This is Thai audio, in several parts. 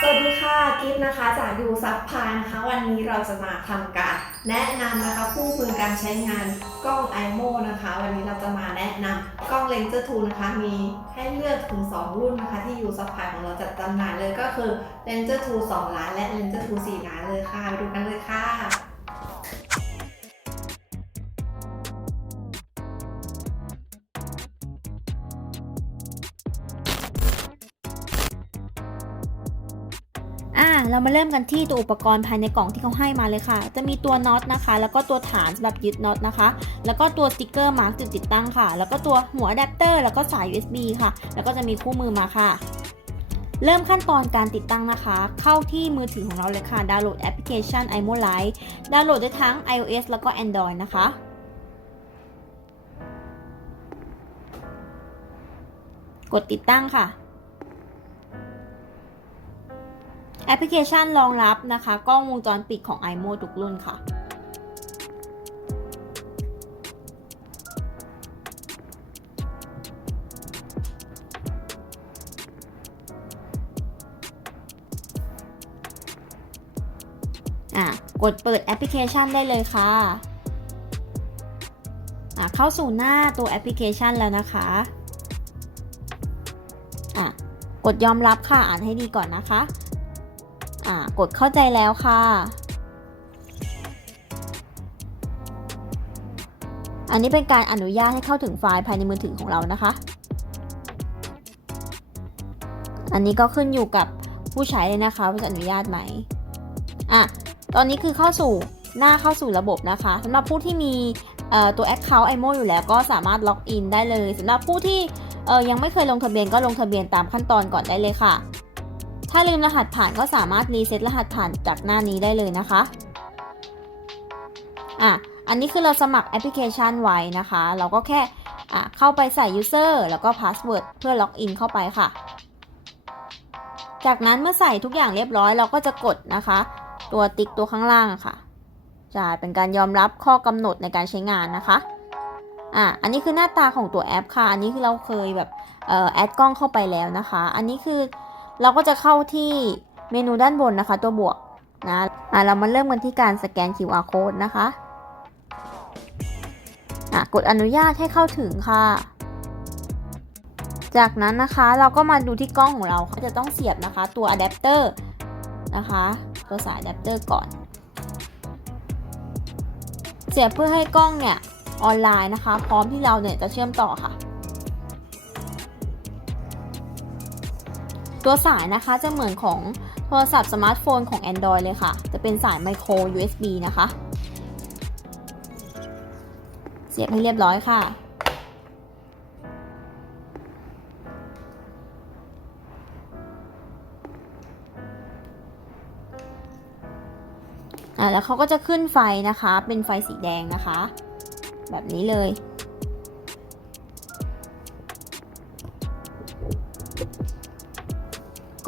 สวัสดีค่ะกิฟต์นะคะจากยูซับพานะคะ วันนี้เราจะมาทำการแนะนำนะคะคู่มือการใช้งานกล้อง iMo นะคะ วันนี้เราจะมาแนะนำกล้องเลนเจอร์ทูนะคะ มีให้เลือกถึง 2 รุ่นนะคะ ที่ยูซับพาของเราจัดจำหน่ายเลยก็คือเลนส์ทู2ล้านและเลนส์ทู4ล้านเลยค่ะไปดูกันเลยค่ะ อ่าเรามาเริ่มกันที่ตัวอุปกรณ์ภายในกล่องที่เขาให้มาเลยค่ะ จะมีตัวน็อตนะคะ แล้วก็ตัวฐานสำหรับยึดน็อตนะคะ แล้วก็ตัวสติกเกอร์มาร์กจุดติดตั้งค่ะ แล้วก็ตัวหัวอะแดปเตอร์แล้วก็สาย USB ค่ะ แล้วก็จะมีคู่มือมาค่ะ เริ่มขั้นตอนการติดตั้งนะคะ เข้าที่มือถือของเราเลยค่ะ ดาวน์โหลดแอปพลิเคชัน iMo Lite ดาวน์โหลดได้ทั้ง iOS แล้วก็ Android นะคะกดติดตั้งค่ะ แอปพลิเคชันรองรับนะคะ กล้องวงจรปิดของ iMo ทุกรุ่นค่ะอะกดเปิดแอปพลิเคชันได้เลยค่ะอะเข้าสู่หน้าตัวแอปพลิเคชันแล้วนะคะอะกดยอมรับค่ะ อ่านให้ดีก่อนนะคะ อ่ากดเข้าใจแล้วค่ะ อันนี้เป็นการอนุญาตให้เข้าถึงไฟล์ภายในมือถือของเรานะคะ อันนี้ก็ขึ้นอยู่กับผู้ใช้เลยนะคะว่าจะอนุญาตไหมอะตอนนี้คือเข้าสู่หน้าเข้าสู่ระบบนะคะสำหรับผู้ที่มีตัว Account IMO อยู่แล้วก็สามารถล็อกอินได้เลยสำหรับผู้ที่ยังไม่เคยลงทะเบียนก็ลงทะเบียนตามขั้นตอนก่อนได้เลยค่ะ ถ้าลืมรหัสผ่านก็สามารถรีเซ็ตรหัสผ่านจากหน้านี้ได้เลยนะคะ อะ อันนี้คือเราสมัครแอปพลิเคชันไว้นะคะ เราก็แค่อะเข้าไปใส่ user แล้วก็ password เพื่อล็อกอินเข้าไปค่ะ จากนั้นเมื่อใส่ทุกอย่างเรียบร้อยเราก็จะกดนะคะ ตัวติ๊กตัวข้างล่างค่ะ จะเป็นการยอมรับข้อกำหนดในการใช้งานนะคะอะ อันนี้คือหน้าตาของตัวแอปค่ะ อันนี้คือเราเคยแบบเอ่อแอดกล้องเข้าไปแล้วนะคะ อันนี้คือ เราก็จะเข้าที่เมนูด้านบนนะคะ ตัวบวกนะอะเรามาเริ่มกันที่การสแกน QR code นะคะอะกดอนุญาตให้เข้าถึงค่ะ จากนั้นนะคะเราก็มาดูที่กล้องของเราเขาจะต้องเสียบนะคะ ตัวอะแดปเตอร์นะคะ ตัวสายอะแดปเตอร์ก่อน เสียบเพื่อให้กล้องเนี่ยออนไลน์นะคะ พร้อมที่เราเนี่ยจะเชื่อมต่อค่ะ ตัวสายนะคะจะเหมือนของโทรศัพท์สมาร์ทโฟนของ Android เลยค่ะ จะเป็นสายไมโคร USB นะคะ เสียบให้เรียบร้อยค่ะ อ่าแล้วเขาก็จะขึ้นไฟนะคะ เป็นไฟสีแดงนะคะ แบบนี้เลย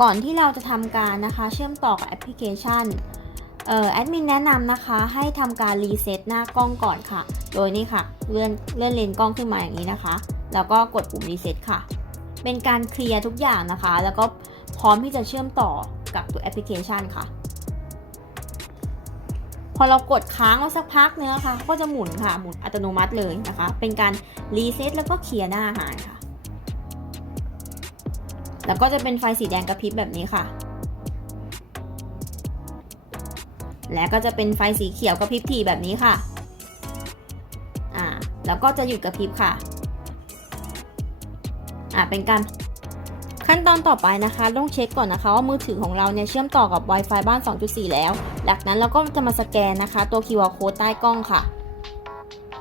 ก่อนที่เราจะทำการนะคะ เชื่อมต่อกับแอปพลิเคชันแอดมินแนะนำนะคะให้ทำการรีเซ็ตหน้ากล้องก่อนค่ะ โดยนี่ค่ะเลื่อนเลื่อนเลนกล้องขึ้นมาอย่างนี้นะคะ แล้วก็กดปุ่มรีเซ็ตค่ะ เป็นการเคลียร์ทุกอย่างนะคะ แล้วก็พร้อมที่จะเชื่อมต่อกับตัวแอปพลิเคชันค่ะ พอเรากดค้างไว้สักพักเนื้อค่ะ ก็จะหมุนค่ะหมุนอัตโนมัติเลยนะคะ เป็นการรีเซ็ตแล้วก็เคลียร์หน้าหายค่ะ แล้วก็จะเป็นไฟสีแดงกระพริบแบบนี้ค่ะ และก็จะเป็นไฟสีเขียวกระพริบถี่แบบนี้ค่ะ อ่า แล้วก็จะหยุดกระพริบค่ะ อ่า เป็นการขั้นตอนต่อไปนะคะ ต้องเช็คก่อนนะคะว่ามือถือของเราเนี่ยเชื่อมต่อกับ Wi-Fi บ้าน 2.4 แล้วจากนั้นเราก็จะมาสแกนนะคะ ตัว QR code ใต้กล้องค่ะ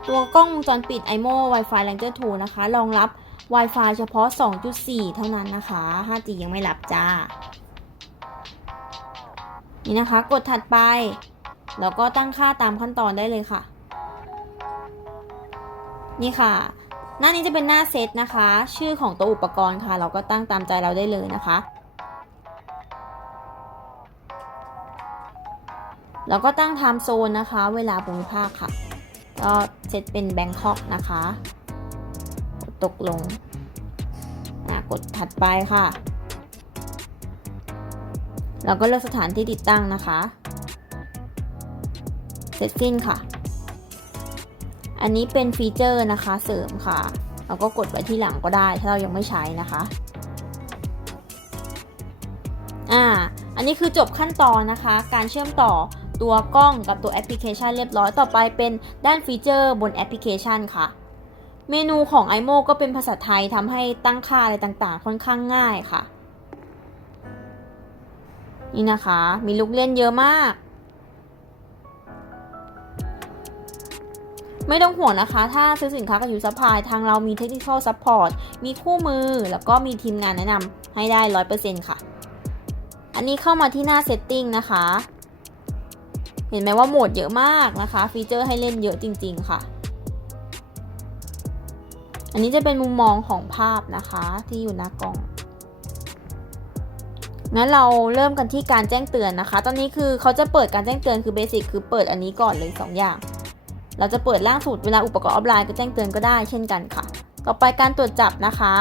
ตัวกล้องวงจรปิด iMo Wi-Fi Ranger 2 นะคะ รองรับ Wi-Fi เฉพาะ 2.4 เท่านั้นนะคะ 5G ยังไม่รับจ้า นี่นะคะ กดถัดไป แล้วก็ตั้งค่าตามขั้นตอนได้เลยค่ะ นี่ค่ะ หน้านี้จะเป็นหน้าเซตนะคะ ชื่อของตัวอุปกรณ์ค่ะ เราก็ตั้งตามใจเราได้เลยนะคะแล้วก็ตั้งไทม์โซนนะคะ เวลาภูมิภาคค่ะ ก็เซตเป็นแบงคอกนะคะ ตกลงอะกดถัดไปค่ะ เราก็เลือกสถานที่ติดตั้งนะคะ เสร็จสิ้นค่ะ อันนี้เป็นฟีเจอร์นะคะเสริมค่ะ เราก็กดไว้ที่หลังก็ได้ ถ้าเรายังไม่ใช้นะคะอ่าอันนี้คือจบขั้นตอนนะคะ การเชื่อมต่อตัวกล้องกับตัวแอปพลิเคชันเรียบร้อยต่อไปเป็นด้านฟีเจอร์บนแอปพลิเคชันค่ะ เมนูของ iMo ก็เป็นภาษาไทยทำให้ตั้งค่าอะไรต่างๆ ค่อนข้างง่ายค่ะ นี่นะคะ มีลูกเล่นเยอะมาก ไม่ต้องห่วงนะคะ ถ้าซื้อสินค้ากับยูซัพพลายทางเรามีเทคนิคอลซัพพอร์ตมีคู่มือ แล้วก็มีทีมงานแนะนำให้ได้100%ค่ะ อันนี้เข้ามาที่หน้า Setting นะคะ เห็นไหมว่าโหมดเยอะมากนะคะ ฟีเจอร์ให้เล่นเยอะจริง ๆ ค่ะ อันนี้จะเป็นมุมมองของภาพนะคะที่อยู่หน้ากล้อง งั้นเราเริ่มกันที่การแจ้งเตือนนะคะ ตอนนี้คือเขาจะเปิดการแจ้งเตือนคือเบสิกคือเปิดอันนี้ก่อนเลย 2 อย่าง เราจะเปิดล่างสุดเวลาอุปกรณ์ออฟไลน์ก็แจ้งเตือนก็ได้เช่นกันค่ะ ต่อไปการตรวจจับนะคะ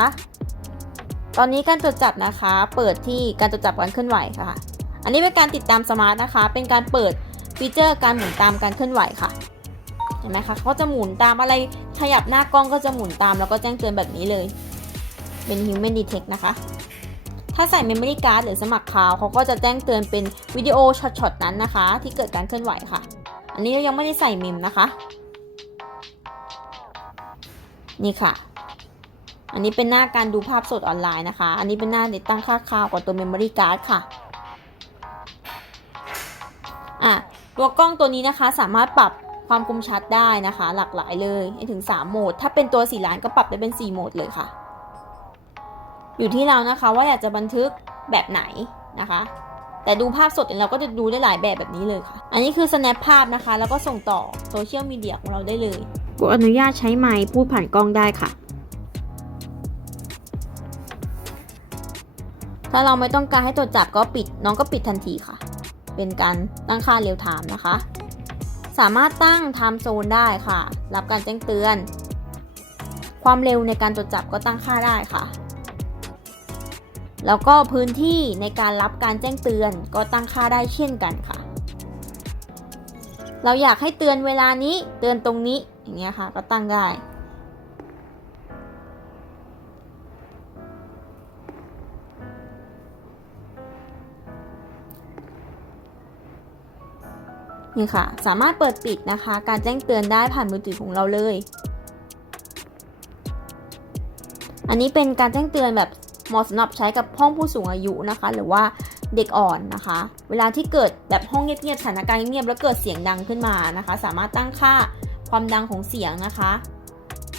ตอนนี้การตรวจจับนะคะ เปิดที่การตรวจจับการเคลื่อนไหวค่ะ อันนี้เป็นการติดตามสมาร์ทนะคะ เป็นการเปิดฟีเจอร์การหมุนตามการเคลื่อนไหวค่ะ ห็นไหมคะเขาจะหมุนตามอะไรขยับหน้ากล้องก็จะหมุนตาม แล้วก็แจ้งเตือนแบบนี้เลย เป็น Human Detect นะคะ ถ้าใส่ Memory Card หรือสมัครคลาวเขาก็จะแจ้งเตือนเป็นวิดีโอช็อตๆนั้นนะคะ ที่เกิดการเคลื่อนไหวค่ะ อันนี้ยังไม่ได้ใส่มิมนะคะ นี่ค่ะ อันนี้เป็นหน้าการดูภาพสดออนไลน์นะคะ อันนี้เป็นหน้าติดตั้งค่าคลาวกับตัว Memory Card ค่ะอะตัวกล้องตัวนี้นะคะสามารถปรับ ความคมชัดได้นะคะ หลากหลายเลยให้ถึง 3 โหมด ถ้าเป็นตัว4ล้านก็ปรับได้เป็น 4 โหมดเลยค่ะ อยู่ที่เรานะคะว่าอยากจะบันทึกแบบไหนนะคะ แต่ดูภาพสดเนี่ยเราก็จะดูได้หลายแบบแบบนี้เลยค่ะ อันนี้คือ snap ภาพนะคะ แล้วก็ส่งต่อโซเชียลมีเดียของเราได้เลยกดอนุญาตใช้ไมค์พูดผ่านกล้องได้ค่ะถ้าเราไม่ต้องการให้ตรวจจับก็ปิดน้องก็ปิดทันทีค่ะ เป็นการตั้งค่าเร็วไทม์นะคะ สามารถตั้ง time zone ได้ค่ะ รับการแจ้งเตือน ความเร็วในการตรวจจับก็ตั้งค่าได้ค่ะ แล้วก็พื้นที่ในการรับการแจ้งเตือนก็ตั้งค่าได้เช่นกันค่ะ เราอยากให้เตือนเวลานี้เตือนตรงนี้อย่างเงี้ยค่ะก็ตั้งได้ นี่ค่ะ สามารถเปิดปิดนะคะ การแจ้งเตือนได้ผ่านมือถือของเราเลย อันนี้เป็นการแจ้งเตือนแบบเหมาะสำหรับใช้กับห้องผู้สูงอายุนะคะ หรือว่าเด็กอ่อนนะคะ เวลาที่เกิดแบบห้องเงียบๆสถานการณ์เงียบแล้วเกิดเสียงดังขึ้นมานะคะ สามารถตั้งค่าความดังของเสียงนะคะ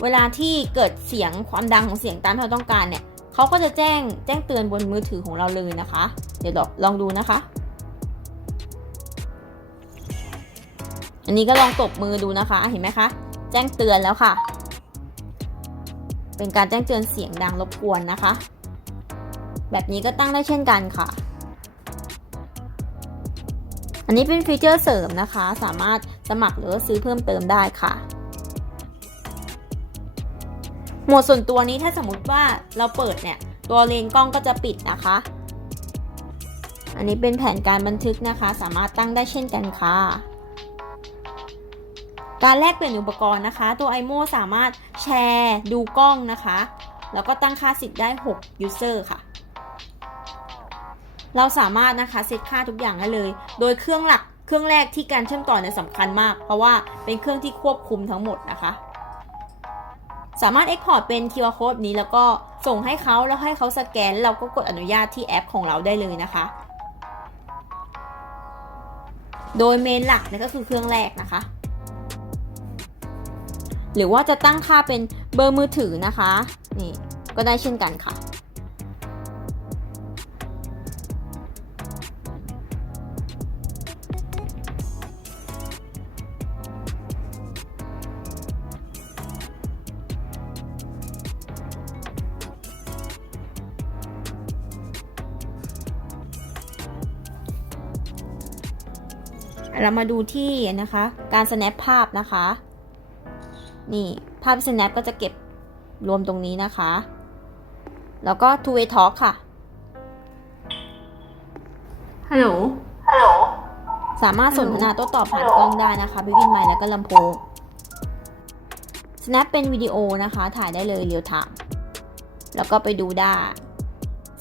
เวลาที่เกิดเสียงความดังของเสียงตามที่เราต้องการเนี่ยเขาก็จะแจ้งแจ้งเตือนบนมือถือของเราเลยนะคะ เดี๋ยวลองดูนะคะ อันนี้ก็ลองตบมือดูนะคะ เห็นไหมคะ แจ้งเตือนแล้วค่ะ เป็นการแจ้งเตือนเสียงดังรบกวนนะคะ แบบนี้ก็ตั้งได้เช่นกันค่ะ อันนี้เป็นฟีเจอร์เสริมนะคะ สามารถสมัครหรือซื้อเพิ่มเติมได้ค่ะหมวดส่วนตัวนี้ถ้าสมมติว่าเราเปิดเนี่ย ตัวเลนกล้องก็จะปิดนะคะ อันนี้เป็นแผนการบันทึกนะคะ สามารถตั้งได้เช่นกันค่ะ การแลกเปลี่ยนอุปกรณ์นะคะ ตัว iMo สามารถแชร์ดูกล้องนะคะ แล้วก็ตั้งค่าสิทธิ์ได้ 6 user ค่ะ เราสามารถนะคะเซตค่าทุกอย่างได้เลย โดยเครื่องหลักเครื่องแรกที่การเชื่อมต่อเนี่ยสำคัญมาก เพราะว่าเป็นเครื่องที่ควบคุมทั้งหมดนะคะ สามารถ Export เป็น QR Code นี้แล้วก็ส่งให้เขาแล้วให้เขาสแกน เราก็กดอนุญาตที่แอปของเราได้เลยนะคะ โดยเมนหลักเนี่ยก็คือเครื่องแรกนะคะ หรือว่าจะตั้งค่าเป็นเบอร์มือถือนะคะ นี่ก็ได้เช่นกันค่ะ เรามาดูที่นะคะ การ snap ภาพนะคะ นี่ภาพ snap ก็จะเก็บรวมตรงนี้นะคะ แล้วก็ two way talk ค่ะ ฮัลโหล ฮัลโหล สามารถสนทนาโต้ตอบผ่านกล้องได้นะคะบิวินไมค์และก็ลำโพง Snap เป็นวิดีโอนะคะ ถ่ายได้เลยเรียว i m มแล้วก็ไปดูได้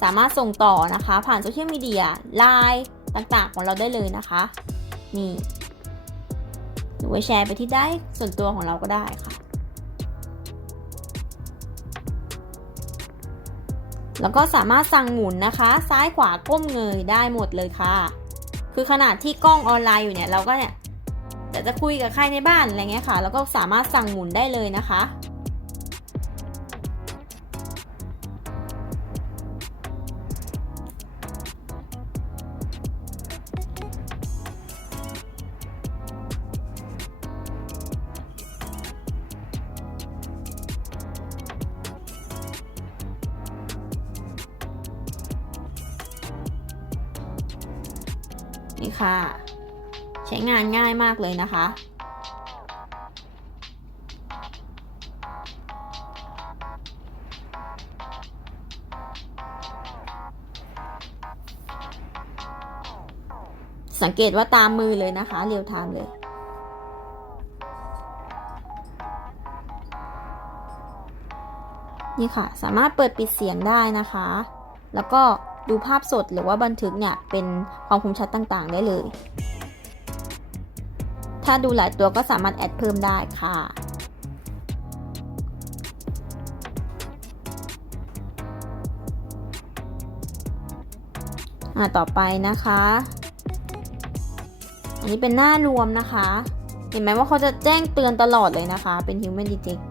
สามารถส่งต่อนะคะ ผ่านโซเชียลมีเดียไลน์ต่างๆของเราได้เลยนะคะ นี่ห รือว่าแชร์ไปที่ได้ส่วนตัวของเราก็ได้ค่ะ แล้วก็สามารถสั่งหมุนนะคะ ซ้ายขวาก้มเงยได้หมดเลยค่ะ คือขนาดที่กล้องออนไลน์อยู่เนี่ยเราก็เนี่ยแต่จะคุยกับใครในบ้านอะไรเงี้ยค่ะ แล้วก็สามารถสั่งหมุนได้เลยนะคะ นี่ค่ะ ใช้งานง่ายมากเลยนะคะ สังเกตว่าตามมือเลยนะคะ เรียวไทม์เลยนี่ค่ะ สามารถเปิดปิดเสียงได้นะคะ แล้วก็ ดูภาพสดหรือว่าบันทึกเนี่ยเป็นความคมชัดต่างๆ ได้เลย ถ้าดูหลายตัวก็สามารถแอดเพิ่มได้ค่ะอ่าต่อไปนะคะ อันนี้เป็นหน้ารวมนะคะ เห็นไหมว่าเขาจะแจ้งเตือนตลอดเลยนะคะ เป็น Human Detect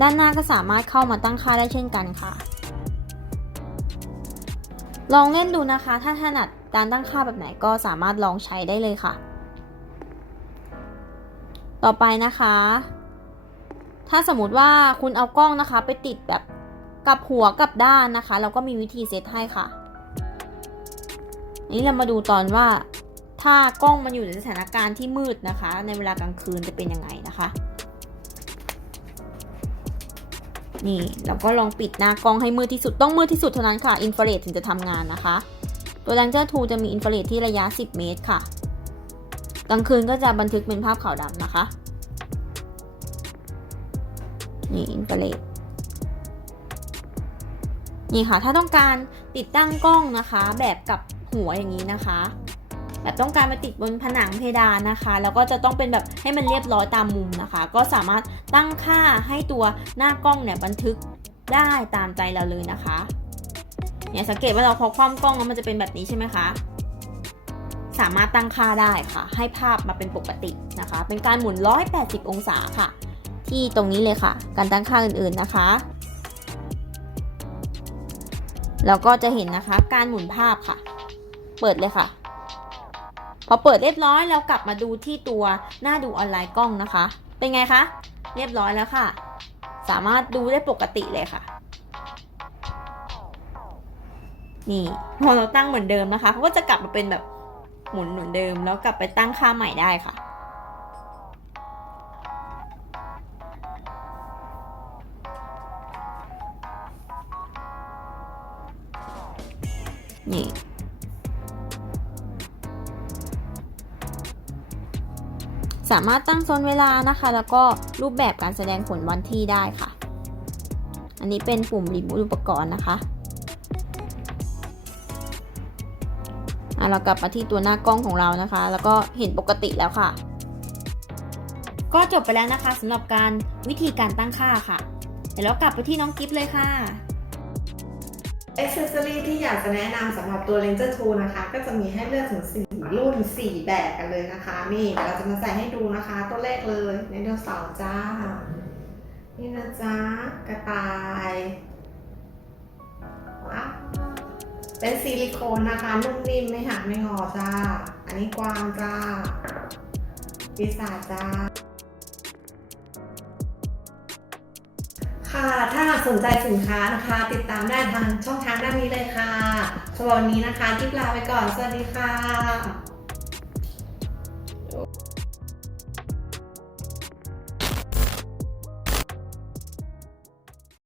ด้านหน้าก็สามารถเข้ามาตั้งค่าได้เช่นกันค่ะ ลองเล่นดูนะคะ ถ้าถนัดการตั้งค่าแบบไหนก็สามารถลองใช้ได้เลยค่ะ ต่อไปนะคะ ถ้าสมมติว่าคุณเอากล้องนะคะ ไปติดแบบกับหัวกับด้านนะคะ เราก็มีวิธีเซตให้ค่ะ นี้เรามาดูตอนว่าถ้ากล้องมันอยู่ในสถานการณ์ที่มืดนะคะ ในเวลากลางคืนจะเป็นยังไงนะคะ นี่เราก็ลองปิดหน้ากล้องให้มืดที่สุดต้องมืดที่สุดเท่านั้นค่ะอินฟราเรดถึงจะทำงานนะคะ ตัว Ranger 2จะมีอินฟราเรดที่ระยะ 10 เมตรค่ะ กลางคืนก็จะบันทึกเป็นภาพขาวดำนะคะ นี่อินฟราเรดนี่ค่ะ ถ้าต้องการติดตั้งกล้องนะคะ แบบกับหัวอย่างนี้นะคะ แบบต้องการมาติดบนผนังเพดานนะคะ แล้วก็จะต้องเป็นแบบให้มันเรียบร้อยตามมุมนะคะ ก็สามารถตั้งค่าให้ตัวหน้ากล้องเนี่ยบันทึกได้ตามใจเราเลยนะคะเนี่ยสังเกตว่าเราพอคว่ำกล้องแล้วมันจะเป็นแบบนี้ใช่ไหมคะสามารถตั้งค่าได้ค่ะ ให้ภาพมาเป็นปกตินะคะ เป็นการหมุน 180 องศาค่ะ ที่ตรงนี้เลยค่ะ การตั้งค่าอื่นๆนะคะแล้วก็จะเห็นนะคะการหมุนภาพค่ะ เปิดเลยค่ะ พอเปิดเรียบร้อยเรากลับมาดูที่ตัวหน้าดูออนไลน์กล้องนะคะ เป็นไงคะ เรียบร้อยแล้วค่ะ สามารถดูได้ปกติเลยค่ะ นี่พอเราตั้งเหมือนเดิมนะคะเขาก็จะกลับมาเป็นแบบหมุนเหมือนเดิม แล้วกลับไปตั้งค่าใหม่ได้ค่ะนี่ สามารถตั้งโซนเวลานะคะ แล้วก็รูปแบบการแสดงผลวันที่ได้ค่ะ อันนี้เป็นปุ่มรีโมทอุปกรณ์นะคะอะเรากลับมาที่ตัวหน้ากล้องของเรานะคะ แล้วก็เห็นปกติแล้วค่ะ ก็จบไปแล้วนะคะสำหรับการวิธีการตั้งค่าค่ะ เดี๋ยวเรากลับไปที่น้องกิฟต์เลยค่ะ อเซสซอรี่ที่อยากจะแนะนำสำหรับตัว Ranger 2 นะคะ ก็จะมีให้เลือกถึง 4 รุ่น 4 แบบกันเลยนะคะ นี่เดี๋ยวเราจะมาใส่ให้ดูนะคะ ตัวแรกเลยในเดเสาร์จ้า นี่นะจ๊ะ กระต่ายว้าเป็นซิลิโคนนะคะ นุ่มนิ่มไม่หักไม่งอจ้า อันนี้กวางจ้าปีศาจจ้า สนใจสินค้านะคะ ติดตามได้ทางช่องทางด้านนี้เลยค่ะสำหรับวันนี้นะคะกิ๊บลาไปก่อน สวัสดีค่ะ